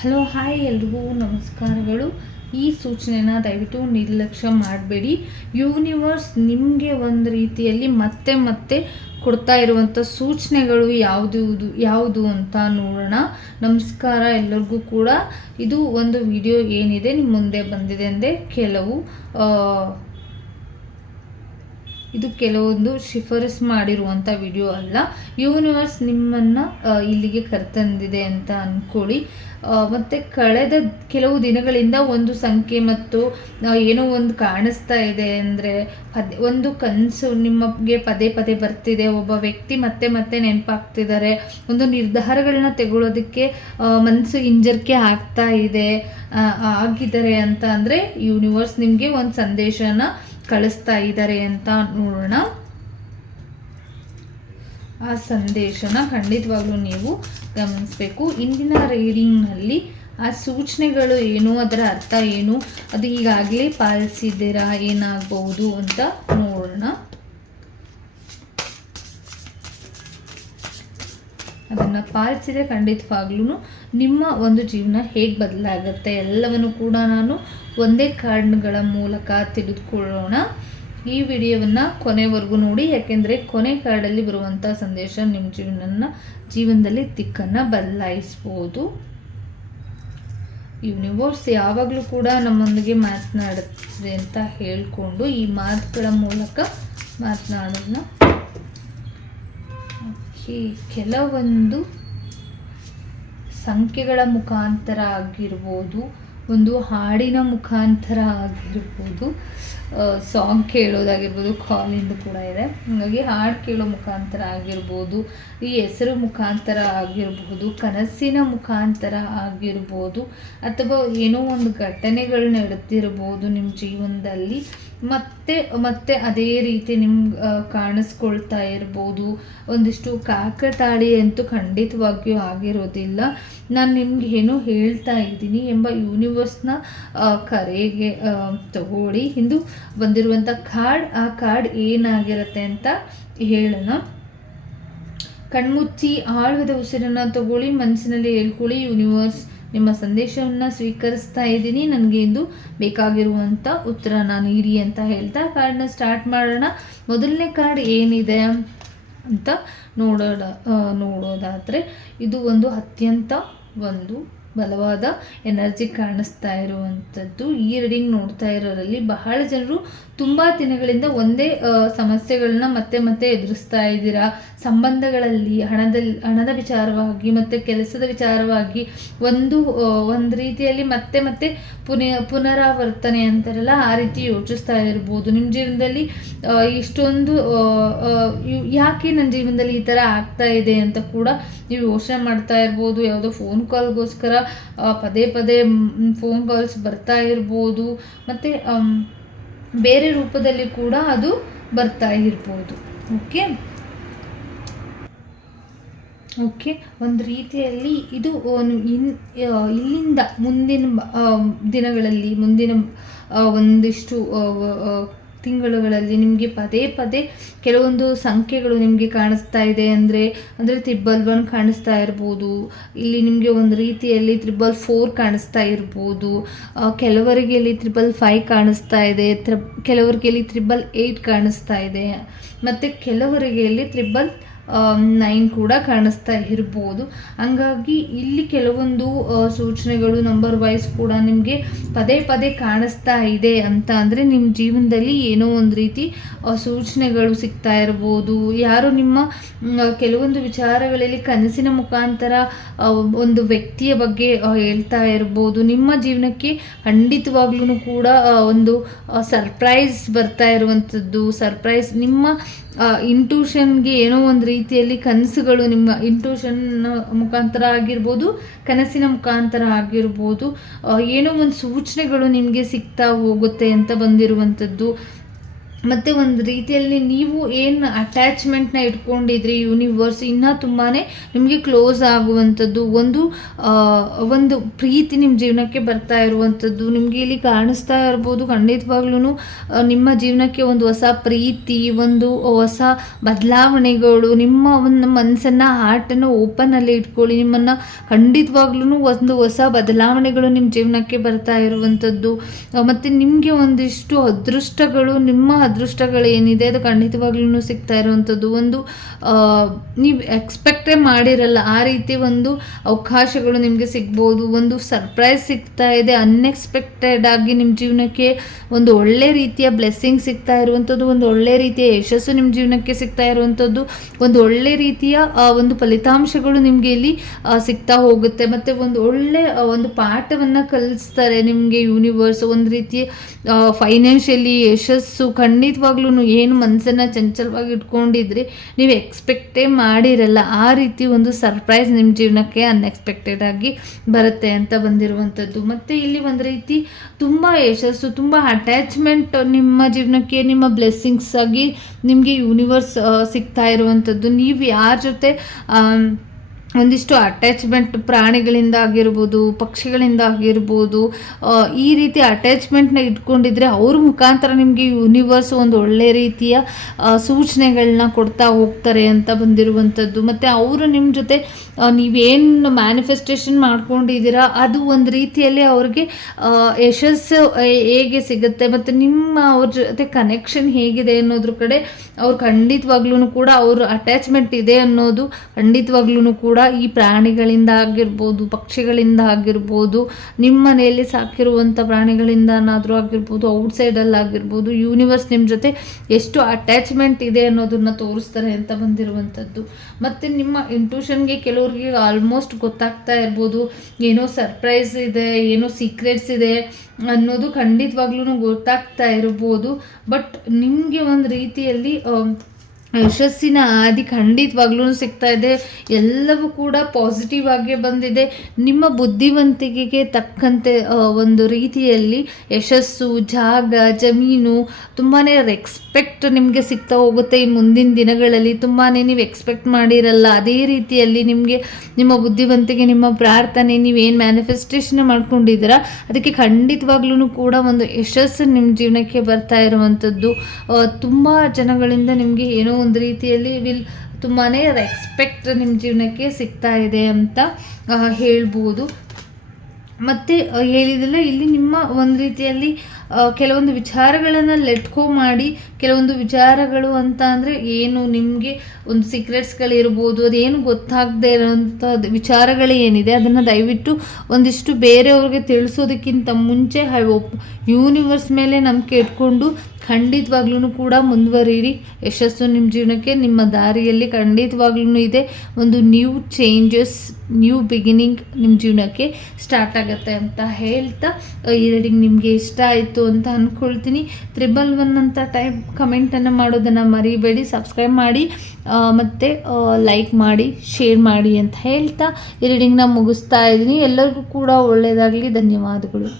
Hello hi ಎಲ್ರಿಗೂ ನಮಸ್ಕಾರಗಳು. ಈ ಸೂಚನೆನ ದಯವಿಟ್ಟು ನಿರ್ಲಕ್ಷ್ಯ ಮಾಡಬೇಡಿ. ಯೂನಿವರ್ಸ್ ನಿಮಗೆ ಒಂದು ರೀತಿಯಲ್ಲಿ ಮತ್ತೆ ಮತ್ತೆ ಕೊಡ್ತಾ ಇರುವಂಥ ಸೂಚನೆಗಳು ಯಾವುದು ಅಂತ ನೋಡೋಣ. ನಮಸ್ಕಾರ ಎಲ್ಲರಿಗೂ ಕೂಡ. ಇದು ಒಂದು ವಿಡಿಯೋ ಏನಿದೆ ನಿಮ್ಮ ಮುಂದೆ ಬಂದಿದೆ ಅಂದರೆ ಇದು ಕೆಲವೊಂದು ಶಿಫಾರಸ್ ಮಾಡಿರುವಂಥ ವಿಡಿಯೋ ಅಲ್ಲ. ಯೂನಿವರ್ಸ್ ನಿಮ್ಮನ್ನು ಇಲ್ಲಿಗೆ ಕರೆತಂದಿದೆ ಅಂತ ಅಂದ್ಕೊಳ್ಳಿ. ಮತ್ತು ಕಳೆದ ಕೆಲವು ದಿನಗಳಿಂದ ಒಂದು ಸಂಖ್ಯೆ ಮತ್ತು ಏನೋ ಒಂದು ಕಾಣಿಸ್ತಾ ಇದೆ ಅಂದರೆ ಒಂದು ಕನಸು ನಿಮಗೆ ಪದೇ ಪದೇ ಬರ್ತಿದೆ. ಒಬ್ಬ ವ್ಯಕ್ತಿ ಮತ್ತೆ ಮತ್ತೆ ನೆನಪಾಗ್ತಿದ್ದಾರೆ. ಒಂದು ನಿರ್ಧಾರಗಳನ್ನ ತಗೊಳ್ಳೋದಕ್ಕೆ ಮನಸ್ಸು ಹಿಂಜರಿಕೆ ಆಗಿದ್ದಾರೆ ಅಂತ ಅಂದರೆ ಯೂನಿವರ್ಸ್ ನಿಮಗೆ ಒಂದು ಸಂದೇಶನ ಕಳಿಸ್ತಾ ಇದ್ದಾರೆ ಅಂತ ನೋಡೋಣ. ಆ ಸಂದೇಶನ ಖಂಡಿತವಾಗ್ಲೂ ನೀವು ಗಮನಿಸಬೇಕು. ಇಂದಿನ ರೀಡಿಂಗ್ನಲ್ಲಿ ಆ ಸೂಚನೆಗಳು ಏನು, ಅದರ ಅರ್ಥ ಏನು, ಅದು ಈಗಾಗಲೇ ಪಾಲಿಸಿದ್ದೀರಾ, ಏನಾಗಬಹುದು ಅಂತ ನೋಡೋಣ. ಅದನ್ನು ಪಾಲಿಸಿದರೆ ಖಂಡಿತವಾಗ್ಲೂ ನಿಮ್ಮ ಒಂದು ಜೀವನ ಹೇಗೆ ಬದಲಾಗುತ್ತೆ ಎಲ್ಲವನ್ನು ಕೂಡ ನಾನು ಒಂದೇ ಕಾರ್ಡ್ಗಳ ಮೂಲಕ ತಿಳಿದುಕೊಳ್ಳೋಣ. ಈ ವಿಡಿಯೋವನ್ನು ಕೊನೆವರೆಗೂ ನೋಡಿ, ಯಾಕೆಂದರೆ ಕೊನೆ ಕಾರ್ಡಲ್ಲಿ ಬರುವಂಥ ಸಂದೇಶ ನಿಮ್ಮ ಜೀವನದಲ್ಲಿ ದಿಕ್ಕನ್ನು ಬದಲಾಯಿಸ್ಬೋದು. ಯೂನಿವರ್ಸ್ ಯಾವಾಗಲೂ ಕೂಡ ನಮ್ಮೊಂದಿಗೆ ಮಾತನಾಡುತ್ತೆ ಅಂತ ಹೇಳಿಕೊಂಡು ಈ ಮಾತುಗಳ ಮೂಲಕ ಮಾತನಾಡೋಣ. ಕೆಲವೊಂದು ಸಂಖ್ಯೆಗಳ ಮುಖಾಂತರ ಆಗಿರ್ಬೋದು, ಒಂದು ಹಾಡಿನ ಮುಖಾಂತರ ಆಗಿರ್ಬೋದು, ಸಾಂಗ್ ಕೇಳೋದಾಗಿರ್ಬೋದು, ಕಾಲಿಂದ ಕೂಡ ಇದೆ. ಹಾಗಾಗಿ ಹಾಡು ಕೇಳೋ ಮುಖಾಂತರ ಆಗಿರ್ಬೋದು, ಈ ಹೆಸರು ಮುಖಾಂತರ ಆಗಿರ್ಬೋದು, ಕನಸಿನ ಮುಖಾಂತರ ಆಗಿರ್ಬೋದು, ಅಥವಾ ಏನೋ ಒಂದು ಘಟನೆಗಳು ನಡೆದಿರ್ಬೋದು ನಿಮ್ಮ ಜೀವನದಲ್ಲಿ. ಮತ್ತೆ ಅದೇ ರೀತಿ ನಿಮ್ಗೆ ಕಾಣಿಸ್ಕೊಳ್ತಾ ಇರ್ಬೋದು. ಒಂದಿಷ್ಟು ಕಾಕತಾಳಿ ಅಂತೂ ಖಂಡಿತವಾಗಿಯೂ ಆಗಿರೋದಿಲ್ಲ. ನಾನು ನಿಮ್ಗೆ ಏನೋ ಹೇಳ್ತಾ ಇದ್ದೀನಿ ಎಂಬ ಯೂನಿವರ್ಸ್ನ ಕರೆಗೆ ತಗೊಳ್ಳಿ. ಇಂದು ಬಂದಿರುವಂಥ ಆ ಕಾರ್ಡ್ ಏನಾಗಿರುತ್ತೆ ಅಂತ ಹೇಳೋಣ. ಕಣ್ಮುಚ್ಚಿ ಆಳವಾದ ಉಸಿರನ್ನು ತಗೊಳ್ಳಿ, ಮನಸ್ಸಿನಲ್ಲಿ ಹೇಳ್ಕೊಳ್ಳಿ, ಯೂನಿವರ್ಸ್ ನಿಮ್ಮ ಸಂದೇಶವನ್ನು ಸ್ವೀಕರಿಸ್ತಾ ಇದ್ದೀನಿ, ನನಗೆ ಇಂದು ಬೇಕಾಗಿರುವಂಥ ಉತ್ತರನ ನೀಡಿ ಅಂತ ಹೇಳ್ತಾ ಕಾರ್ಡ್ನ ಸ್ಟಾರ್ಟ್ ಮಾಡೋಣ. ಮೊದಲನೇ ಕಾರ್ಡ್ ಏನಿದೆ ಅಂತ ನೋಡೋದಾದರೆ ಇದು ಒಂದು ಅತ್ಯಂತ ಬಲವಾದ ಎನರ್ಜಿ ಕಾಣಿಸ್ತಾ ಇರುವಂಥದ್ದು. ಈ ರೀಡಿಂಗ್ ನೋಡ್ತಾ ಇರೋರಲ್ಲಿ ಬಹಳ ಜನರು ತುಂಬ ದಿನಗಳಿಂದ ಒಂದೇ ಸಮಸ್ಯೆಗಳನ್ನ ಮತ್ತೆ ಮತ್ತೆ ಎದುರಿಸ್ತಾ ಇದ್ದೀರಾ. ಸಂಬಂಧಗಳಲ್ಲಿ ಹಣದ ವಿಚಾರವಾಗಿ ಮತ್ತು ಕೆಲಸದ ವಿಚಾರವಾಗಿ ಒಂದು ರೀತಿಯಲ್ಲಿ ಮತ್ತೆ ಮತ್ತೆ ಪುನರಾವರ್ತನೆ ಅಂತಾರಲ್ಲ, ಆ ರೀತಿ ಯೋಚಿಸ್ತಾ ಇರ್ಬೋದು. ನಿಮ್ಮ ಜೀವನದಲ್ಲಿ ಇಷ್ಟೊಂದು ಯಾಕೆ ನನ್ನ ಜೀವನದಲ್ಲಿ ಈ ಥರ ಆಗ್ತಾ ಇದೆ ಅಂತ ಕೂಡ ನೀವು ಯೋಚನೆ ಮಾಡ್ತಾ ಇರ್ಬೋದು. ಯಾವುದೋ ಫೋನ್ ಕಾಲ್ಗೋಸ್ಕರ ಪದೇ ಪದೇ ಫೋನ್ ಕಾಲ್ಸ್ ಬರ್ತಾ ಇರ್ಬೋದು, ಮತ್ತು ಬೇರೆ ರೂಪದಲ್ಲಿ ಕೂಡ ಅದು ಬರ್ತಾ ಇರ್ಬೋದು. ಓಕೆ, ಒಂದು ರೀತಿಯಲ್ಲಿ ಇದು ಇಲ್ಲಿಂದ ಮುಂದಿನ ದಿನಗಳಲ್ಲಿ, ಮುಂದಿನ ಒಂದಿಷ್ಟು ತಿಂಗಳುಗಳಲ್ಲಿ ನಿಮಗೆ ಪದೇ ಪದೇ ಕೆಲವೊಂದು ಸಂಖ್ಯೆಗಳು ನಿಮಗೆ ಕಾಣಿಸ್ತಾ ಇದೆ. ಅಂದರೆ 111 ಕಾಣಿಸ್ತಾ ಇರ್ಬೋದು. ಇಲ್ಲಿ ನಿಮಗೆ ಒಂದು ರೀತಿಯಲ್ಲಿ 444 ಕಾಣಿಸ್ತಾ ಇರ್ಬೋದು. ಕೆಲವರಿಗೆ ಇಲ್ಲಿ 555 ಕಾಣಿಸ್ತಾ ಇದೆ. ಕೆಲವರಿಗೆ ಇಲ್ಲಿ 888 ಕಾಣಿಸ್ತಾ ಇದೆ. ಮತ್ತು ಕೆಲವರಿಗೆ ಇಲ್ಲಿ 999 ಕೂಡ ಕಾಣಿಸ್ತಾ ಇರ್ಬೋದು. ಹಂಗಾಗಿ ಇಲ್ಲಿ ಕೆಲವೊಂದು ಸೂಚನೆಗಳು ನಂಬರ್ ವೈಸ್ ಕೂಡ ನಿಮಗೆ ಪದೇ ಪದೇ ಕಾಣಿಸ್ತಾ ಇದೆ ಅಂತ ಅಂದರೆ ನಿಮ್ಮ ಜೀವನದಲ್ಲಿ ಏನೋ ಒಂದು ರೀತಿ ಸೂಚನೆಗಳು ಸಿಗ್ತಾ ಇರ್ಬೋದು. ಯಾರು ನಿಮ್ಮ ಕೆಲವೊಂದು ವಿಚಾರಗಳಲ್ಲಿ ಕನಸಿನ ಮುಖಾಂತರ ಒಂದು ವ್ಯಕ್ತಿಯ ಬಗ್ಗೆ ಹೇಳ್ತಾ ಇರ್ಬೋದು. ನಿಮ್ಮ ಜೀವನಕ್ಕೆ ಖಂಡಿತವಾಗ್ಲೂ ಕೂಡ ಒಂದು ಸರ್ಪ್ರೈಸ್ ಬರ್ತಾ ಇರುವಂಥದ್ದು. ಸರ್ಪ್ರೈಸ್ ನಿಮ್ಮ ಇಂಟ್ಯೂಷನ್ಗೆ ಏನೋ ಒಂದು ರೀತಿಯಲ್ಲಿ ಕನಸುಗಳು ನಿಮ್ಮ ಇಂಟ್ಯೂಷನ್ ಮುಖಾಂತರ ಆಗಿರ್ಬೋದು, ಕನಸಿನ ಮುಖಾಂತರ ಆಗಿರ್ಬೋದು, ಏನೋ ಒಂದು ಸೂಚನೆಗಳು ನಿಮಗೆ ಸಿಗ್ತಾ ಹೋಗುತ್ತೆ ಅಂತ ಬಂದಿರುವಂಥದ್ದು. ಮತ್ತು ಒಂದು ರೀತಿಯಲ್ಲಿ ನೀವು ಏನು ಅಟ್ಯಾಚ್ಮೆಂಟ್ನ ಇಟ್ಕೊಂಡಿದ್ರಿ ಯೂನಿವರ್ಸ್ ಇನ್ನೂ ತುಂಬಾ ನಿಮಗೆ ಕ್ಲೋಸ್ ಆಗುವಂಥದ್ದು, ಒಂದು ಪ್ರೀತಿ ನಿಮ್ಮ ಜೀವನಕ್ಕೆ ಬರ್ತಾ ಇರುವಂಥದ್ದು ನಿಮಗೆ ಇಲ್ಲಿ ಕಾಣಿಸ್ತಾ ಇರ್ಬೋದು. ಖಂಡಿತವಾಗ್ಲೂ ನಿಮ್ಮ ಜೀವನಕ್ಕೆ ಒಂದು ಹೊಸ ಪ್ರೀತಿ, ಒಂದು ಹೊಸ ಬದಲಾವಣೆಗಳು, ನಿಮ್ಮ ಒಂದು ಮನಸ್ಸನ್ನು ಹಾರ್ಟನ್ನು ಓಪನಲ್ಲಿ ಇಟ್ಕೊಳ್ಳಿ. ನಿಮ್ಮನ್ನು ಖಂಡಿತವಾಗ್ಲೂ ಒಂದು ಹೊಸ ಬದಲಾವಣೆಗಳು ನಿಮ್ಮ ಜೀವನಕ್ಕೆ ಬರ್ತಾ ಇರುವಂಥದ್ದು. ಮತ್ತು ನಿಮಗೆ ಒಂದಿಷ್ಟು ಅದೃಷ್ಟಗಳು, ನಿಮ್ಮ ಅದೃಷ್ಟಗಳು ಏನಿದೆ ಅದು ಖಂಡಿತವಾಗ್ಲೂ ಸಿಗ್ತಾ ಇರುವಂಥದ್ದು. ನೀವು ಎಕ್ಸ್ಪೆಕ್ಟೇ ಮಾಡಿರಲ್ಲ ಆ ರೀತಿ ಒಂದು ಅವಕಾಶಗಳು ನಿಮಗೆ ಸಿಗ್ಬೋದು. ಒಂದು ಸರ್ಪ್ರೈಸ್ ಸಿಗ್ತಾ ಇದೆ, ಅನ್ಎಕ್ಸ್ಪೆಕ್ಟೆಡ್ ಆಗಿ ನಿಮ್ಮ ಜೀವನಕ್ಕೆ ಒಂದು ಒಳ್ಳೆ ರೀತಿಯ ಬ್ಲೆಸ್ಸಿಂಗ್ ಸಿಗ್ತಾ ಇರುವಂಥದ್ದು, ಒಂದು ಒಳ್ಳೆ ರೀತಿಯ ಯಶಸ್ಸು ನಿಮ್ಮ ಜೀವನಕ್ಕೆ ಸಿಗ್ತಾ ಇರುವಂಥದ್ದು, ಒಂದು ಒಳ್ಳೆ ರೀತಿಯ ಒಂದು ಫಲಿತಾಂಶಗಳು ನಿಮಗೆ ಇಲ್ಲಿ ಸಿಗ್ತಾ ಹೋಗುತ್ತೆ. ಮತ್ತು ಒಂದು ಒಳ್ಳೆ ಒಂದು ಪಾಠವನ್ನು ಕಲಿಸ್ತಾರೆ ನಿಮಗೆ ಯೂನಿವರ್ಸ್. ಒಂದು ರೀತಿಯ ಫೈನಾನ್ಷಿಯಲಿ ಯಶಸ್ಸು ಖಂಡಿತವಾಗ್ಲೂ ಏನು ಮನಸ್ಸನ್ನು ಚಂಚಲವಾಗಿ ಇಟ್ಕೊಂಡಿದ್ರಿ, ನೀವು ಎಕ್ಸ್ಪೆಕ್ಟೇ ಮಾಡಿರಲ್ಲ ಆ ರೀತಿ ಒಂದು ಸರ್ಪ್ರೈಸ್ ನಿಮ್ಮ ಜೀವನಕ್ಕೆ ಅನ್ಎಕ್ಸ್ಪೆಕ್ಟೆಡ್ ಆಗಿ ಬರುತ್ತೆ ಅಂತ ಬಂದಿರುವಂಥದ್ದು. ಮತ್ತು ಇಲ್ಲಿ ಒಂದು ರೀತಿ ತುಂಬ ಯಶಸ್ಸು, ತುಂಬ ಅಟ್ಯಾಚ್ಮೆಂಟ್ ನಿಮ್ಮ ಜೀವನಕ್ಕೆ, ನಿಮ್ಮ ಬ್ಲೆಸ್ಸಿಂಗ್ಸ್ ಆಗಿ ನಿಮಗೆ ಯೂನಿವರ್ಸ್ ಸಿಗ್ತಾ ಇರುವಂಥದ್ದು. ನೀವು ಯಾರ ಜೊತೆ ಒಂದಿಷ್ಟು ಅಟ್ಯಾಚ್ಮೆಂಟ್ ಪ್ರಾಣಿಗಳಿಂದ ಆಗಿರ್ಬೋದು, ಪಕ್ಷಿಗಳಿಂದ ಆಗಿರ್ಬೋದು, ಈ ರೀತಿ ಅಟ್ಯಾಚ್ಮೆಂಟ್ನ ಇಟ್ಕೊಂಡಿದ್ರೆ ಅವ್ರ ಮುಖಾಂತರ ನಿಮಗೆ ಯೂನಿವರ್ಸ್ ಒಂದು ಒಳ್ಳೆ ರೀತಿಯ ಸೂಚನೆಗಳನ್ನ ಕೊಡ್ತಾ ಹೋಗ್ತಾರೆ ಅಂತ ಬಂದಿರುವಂಥದ್ದು. ಮತ್ತು ಅವರು ನಿಮ್ಮ ಜೊತೆ ನೀವೇನು ಮ್ಯಾನಿಫೆಸ್ಟೇಷನ್ ಮಾಡ್ಕೊಂಡಿದ್ದೀರಾ ಅದು ಒಂದು ರೀತಿಯಲ್ಲಿ ಅವ್ರಿಗೆ ಯಶಸ್ಸು ಹೇಗೆ ಸಿಗುತ್ತೆ ಮತ್ತು ಅವ್ರ ಜೊತೆ ಕನೆಕ್ಷನ್ ಹೇಗಿದೆ ಅನ್ನೋದ್ರ ಕಡೆ ಅವ್ರು ಖಂಡಿತವಾಗ್ಲೂ ಕೂಡ ಅವ್ರ ಅಟ್ಯಾಚ್ಮೆಂಟ್ ಇದೆ ಅನ್ನೋದು ಖಂಡಿತವಾಗ್ಲೂ ಕೂಡ ಈ ಪ್ರಾಣಿಗಳಿಂದ ಆಗಿರ್ಬೋದು, ಪಕ್ಷಿಗಳಿಂದ ಆಗಿರ್ಬೋದು, ನಿಮ್ಮ ಮನೆಯಲ್ಲಿ ಸಾಕಿರುವಂಥ ಪ್ರಾಣಿಗಳಿಂದನಾದರೂ ಆಗಿರ್ಬೋದು, ಔಟ್ಸೈಡಲ್ಲಿ ಆಗಿರ್ಬೋದು, ಯೂನಿವರ್ಸ್ ನಿಮ್ಮ ಜೊತೆ ಎಷ್ಟು ಅಟ್ಯಾಚ್ಮೆಂಟ್ ಇದೆ ಅನ್ನೋದನ್ನು ತೋರಿಸ್ತಾರೆ ಅಂತ ಬಂದಿರುವಂಥದ್ದು. ಮತ್ತು ನಿಮ್ಮ ಇಂಟ್ಯೂಷನ್ಗೆ ಕೆಲವ್ರಿಗೆ ಆಲ್ಮೋಸ್ಟ್ ಗೊತ್ತಾಗ್ತಾ ಇರ್ಬೋದು, ಏನೋ ಸರ್ಪ್ರೈಸ್ ಇದೆ, ಏನೋ ಸೀಕ್ರೆಟ್ಸ್ ಇದೆ ಅನ್ನೋದು ಖಂಡಿತವಾಗ್ಲೂ ಗೊತ್ತಾಗ್ತಾ ಇರ್ಬೋದು. ಬಟ್ ನಿಮಗೆ ಒಂದು ರೀತಿಯಲ್ಲಿ ಯಶಸ್ಸಿನ ಆದಿ ಖಂಡಿತವಾಗ್ಲೂ ಸಿಗ್ತಾ ಇದೆ. ಎಲ್ಲವೂ ಕೂಡ ಪಾಸಿಟಿವ್ ಆಗೇ ಬಂದಿದೆ. ನಿಮ್ಮ ಬುದ್ಧಿವಂತಿಕೆಗೆ ತಕ್ಕಂತೆ ಒಂದು ರೀತಿಯಲ್ಲಿ ಯಶಸ್ಸು, ಜಾಗ, ಜಮೀನು, ತುಂಬಾ ರೆಸ್ಪೆಕ್ಟ್ ನಿಮಗೆ ಸಿಗ್ತಾ ಹೋಗುತ್ತೆ ಈ ಮುಂದಿನ ದಿನಗಳಲ್ಲಿ. ತುಂಬಾ ನೀವು ಎಕ್ಸ್ಪೆಕ್ಟ್ ಮಾಡಿರಲ್ಲ ಅದೇ ರೀತಿಯಲ್ಲಿ ನಿಮಗೆ ನಿಮ್ಮ ಬುದ್ಧಿವಂತಿಕೆ, ನಿಮ್ಮ ಪ್ರಾರ್ಥನೆ, ನೀವೇನು ಮ್ಯಾನಿಫೆಸ್ಟೇಷನ್ ಮಾಡ್ಕೊಂಡಿದ್ದೀರಾ ಅದಕ್ಕೆ ಖಂಡಿತವಾಗ್ಲೂ ಕೂಡ ಒಂದು ಯಶಸ್ಸು ನಿಮ್ಮ ಜೀವನಕ್ಕೆ ಬರ್ತಾ ಇರುವಂಥದ್ದು. ತುಂಬ ಜನಗಳಿಂದ ನಿಮಗೆ ಏನೋ ಒಂದು ರೀತಿಯಲ್ಲಿ ತುಂಬಾ ರೆಸ್ಪೆಕ್ಟ್ ನಿಮ್ಮ ಜೀವನಕ್ಕೆ ಸಿಗ್ತಾ ಇದೆ ಅಂತ ಹೇಳ್ಬೋದು. ಮತ್ತು ಹೇಳಿದರೆ ಇಲ್ಲಿ ನಿಮ್ಮ ಒಂದು ರೀತಿಯಲ್ಲಿ ಕೆಲವೊಂದು ವಿಚಾರಗಳನ್ನು ಲೆಟ್ಕೋ ಮಾಡಿ, ಕೆಲವೊಂದು ವಿಚಾರಗಳು ಅಂತ ಅಂದರೆ ಏನು ನಿಮಗೆ ಒಂದು ಸೀಕ್ರೆಟ್ಸ್ಗಳಿರ್ಬೋದು, ಅದೇನು ಗೊತ್ತಾಗದೇ ಇರೋಂಥ ವಿಚಾರಗಳು ಏನಿದೆ ಅದನ್ನು ದಯವಿಟ್ಟು ಒಂದಿಷ್ಟು ಬೇರೆಯವ್ರಿಗೆ ತಿಳಿಸೋದಕ್ಕಿಂತ ಮುಂಚೆ ಯೂನಿವರ್ಸ್ ಮೇಲೆ ನಂಬಿಕೆ ಇಟ್ಕೊಂಡು ಖಂಡಿತವಾಗ್ಲೂ ಕೂಡ ಮುಂದುವರಿಯಿರಿ. ಯಶಸ್ಸು ನಿಮ್ಮ ಜೀವನಕ್ಕೆ, ನಿಮ್ಮ ದಾರಿಯಲ್ಲಿ ಖಂಡಿತವಾಗ್ಲೂ ಇದೆ. ಒಂದು ನ್ಯೂ ಚೇಂಜಸ್, ನ್ಯೂ ಬಿಗಿನಿಂಗ್ ನಿಮ್ಮ ಜೀವನಕ್ಕೆ ಸ್ಟಾರ್ಟ್ ಆಗುತ್ತೆ ಅಂತ ಹೇಳ್ತಾ ಈ ರೀಡಿಂಗ್ ನಿಮಗೆ ಇಷ್ಟ ಆಯಿತು ಅಂತ ಅಂದ್ಕೊಳ್ತೀನಿ. 111 ಅಂತ ಕಮೆಂಟನ್ನು ಮಾಡೋದನ್ನು ಮರಿಬೇಡಿ. ಸಬ್ಸ್ಕ್ರೈಬ್ ಮಾಡಿ ಮತ್ತು ಲೈಕ್ ಮಾಡಿ, ಶೇರ್ ಮಾಡಿ ಅಂತ ಹೇಳ್ತಾ ಈ ರೀಡಿಂಗ್ನ ಮುಗಿಸ್ತಾ ಇದ್ದೀನಿ. ಎಲ್ಲರಿಗೂ ಕೂಡ ಒಳ್ಳೆಯದಾಗಲಿ. ಧನ್ಯವಾದಗಳು.